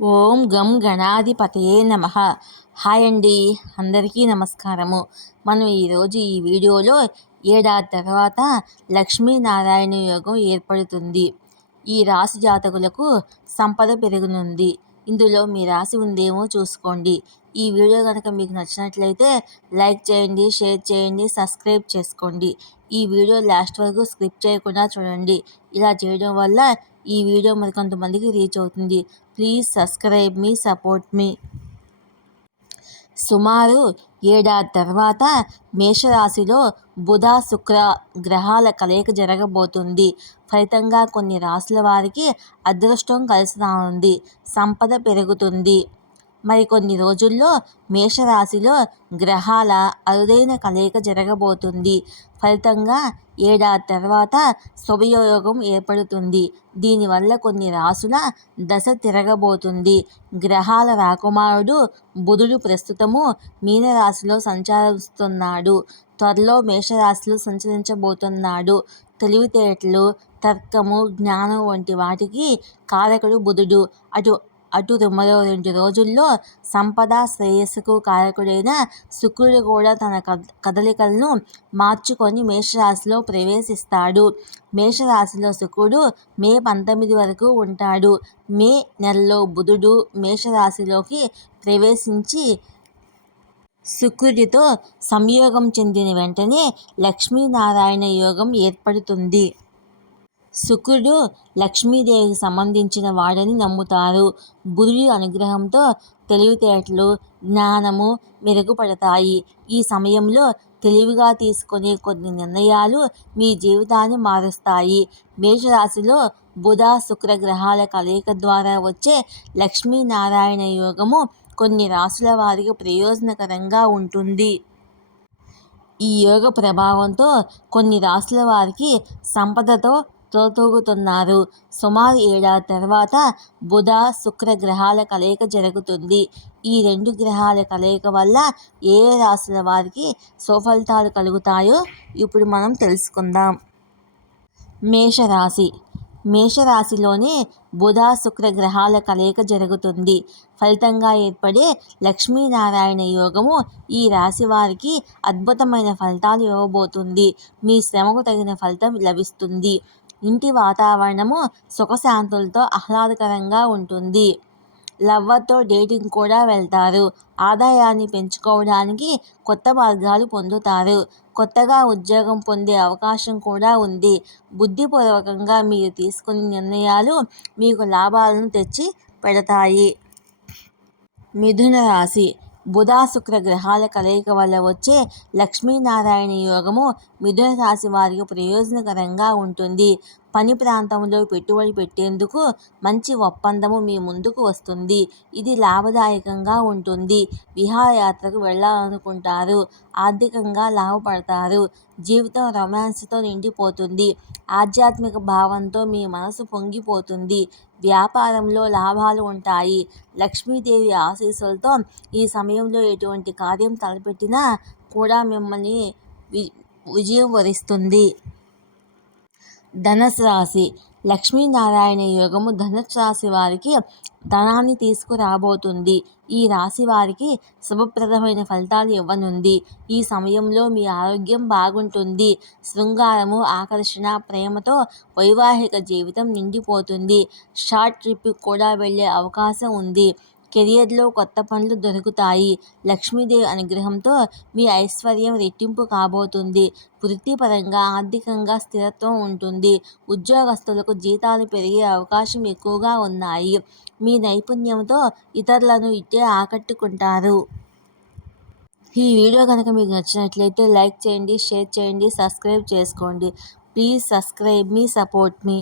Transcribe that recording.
ఓం గం గణాధిపతయే నమః. హాయ్ అండి, అందరికీ నమస్కారము. మనం ఈరోజు ఈ వీడియోలో ఏడాది తర్వాత లక్ష్మీనారాయణ యోగం ఏర్పడుతుంది. ఈ రాశి జాతకులకు సంపద పెరగనుంది. ఇందులో మీ రాశి ఉందేమో చూసుకోండి. ఈ వీడియో కనుక మీకు నచ్చినట్లయితే లైక్ చేయండి, షేర్ చేయండి, సబ్స్క్రైబ్ చేసుకోండి. ఈ వీడియో లాస్ట్ వరకు స్కిప్ చేయకుండా చూడండి. ఇలా చేయడం వల్ల ఈ వీడియో మరికొంతమందికి రీచ్ అవుతుంది. ప్లీజ్ సబ్స్క్రైబ్ మీ, సపోర్ట్ మీ. సుమారు ఏడాది తర్వాత మేషరాశిలో బుధ శుక్ర గ్రహాల కలయిక జరగబోతుంది. ఫలితంగా కొన్ని రాశుల వారికి అదృష్టం కలిసి రానుంది, సంపద పెరుగుతుంది. మరికొన్ని రోజుల్లో మేషరాశిలో గ్రహాల అరుదైన కలయిక జరగబోతుంది. ఫలితంగా ఏడాది తర్వాత శుభయోగం ఏర్పడుతుంది. దీనివల్ల కొన్ని రాశుల దశ తిరగబోతుంది. గ్రహాల రాకుమారుడు బుధుడు ప్రస్తుతము మీనరాశిలో సంచరిస్తున్నాడు. త్వరలో మేషరాశిలో సంచరించబోతున్నాడు. తెలివితేటలు, తర్కము, జ్ఞానం వంటి వాటికి కారకుడు బుధుడు. అటు మరో 2 రోజుల్లో సంపద, శ్రేయస్సుకు కారకుడైన శుక్రుడు కూడా తన కదలికలను మార్చుకొని మేషరాశిలో ప్రవేశిస్తాడు. మేషరాశిలో శుక్రుడు మే 19 వరకు ఉంటాడు. మే నెలలో బుధుడు మేషరాశిలోకి ప్రవేశించి శుక్రుడితో సంయోగం చెందిన వెంటనే లక్ష్మీనారాయణ యోగం ఏర్పడుతుంది. శుక్రుడు లక్ష్మీదేవికి సంబంధించిన వాడని నమ్ముతారు. బుధుడి అనుగ్రహంతో తెలివితేటలు, జ్ఞానము మెరుగుపడతాయి. ఈ సమయంలో తెలివిగా తీసుకునే కొన్ని నిర్ణయాలు మీ జీవితాన్ని మారుస్తాయి. మేషరాశిలో బుధ శుక్ర గ్రహాల కలయిక ద్వారా వచ్చే లక్ష్మీనారాయణ యోగము కొన్ని రాశుల వారికి ప్రయోజనకరంగా ఉంటుంది. ఈ యోగ ప్రభావంతో కొన్ని రాశుల వారికి సంపదతో తోతూగుతున్నారు. సుమారు ఏడాది తర్వాత బుధ శుక్ర గ్రహాల కలయిక జరుగుతుంది. ఈ 2 గ్రహాల కలయిక వల్ల ఏ రాశుల వారికి సుఫలితాలు కలుగుతాయో ఇప్పుడు మనం తెలుసుకుందాం. మేషరాశి. మేషరాశిలోనే బుధ శుక్ర గ్రహాల కలయిక జరుగుతుంది. ఫలితంగా ఏర్పడే లక్ష్మీనారాయణ యోగము ఈ రాశి వారికి అద్భుతమైన ఫలితాలు ఇవ్వబోతుంది. మీ శ్రమకు తగిన ఫలితం లభిస్తుంది. ఇంటి వాతావరణము సుఖశాంతులతో ఆహ్లాదకరంగా ఉంటుంది. లవ్వర్తో డేటింగ్ కూడా వెళ్తారు. ఆదాయాన్ని పెంచుకోవడానికి కొత్త మార్గాలు పొందుతారు. కొత్తగా ఉద్యోగం పొందే అవకాశం కూడా ఉంది. బుద్ధిపూర్వకంగా మీరు తీసుకునే నిర్ణయాలు మీకు లాభాలను తెచ్చి పెడతాయి. మిథున రాశి. బుధ శుక్ర గ్రహాల కలయిక వల్ల వచ్చే లక్ష్మీనారాయణ యోగము మిథున రాశి వారికి ప్రయోజనకరంగా ఉంటుంది. పని ప్రాంతంలో పెట్టుబడి పెట్టేందుకు మంచి ఒప్పందము మీ ముందుకు వస్తుంది. ఇది లాభదాయకంగా ఉంటుంది. విహారయాత్రకు వెళ్ళాలనుకుంటారు. ఆర్థికంగా లాభపడతారు. జీవితం రొమాన్స్తో నిండిపోతుంది. ఆధ్యాత్మిక భావంతో మీ మనసు పొంగిపోతుంది. వ్యాపారంలో లాభాలు ఉంటాయి. లక్ష్మీదేవి ఆశీస్సులతో ఈ సమయంలో ఎటువంటి కార్యం తలపెట్టినా కూడా మిమ్మల్ని విజయం వరిస్తుంది. ధనుసు రాశి. లక్ష్మీనారాయణ యోగము ధనుసు రాశి వారికి ధనాన్ని తీసుకురాబోతుంది. ఈ రాశి వారికి శుభప్రదమైన ఫలితాలు ఇవ్వనుంది. ఈ సమయంలో మీ ఆరోగ్యం బాగుంటుంది. శృంగారము, ఆకర్షణ, ప్రేమతో వైవాహిక జీవితం నిండిపోతుంది. షార్ట్ ట్రిప్కి కూడా వెళ్ళే అవకాశం ఉంది. కెరియర్లో కొత్త పనులు దొరుకుతాయి. లక్ష్మీదేవి అనుగ్రహంతో మీ ఐశ్వర్యం రెట్టింపు కాబోతుంది. వృత్తిపరంగా ఆర్థికంగా స్థిరత్వం ఉంటుంది. ఉద్యోగస్తులకు జీతాలు పెరిగే అవకాశం ఎక్కువగా ఉన్నాయి. మీ నైపుణ్యంతో ఇతరులను ఇట్టే ఆకట్టుకుంటారు. ఈ వీడియో కనుక మీకు నచ్చినట్లయితే లైక్ చేయండి, షేర్ చేయండి, సబ్స్క్రైబ్ చేసుకోండి. Please subscribe me, support me.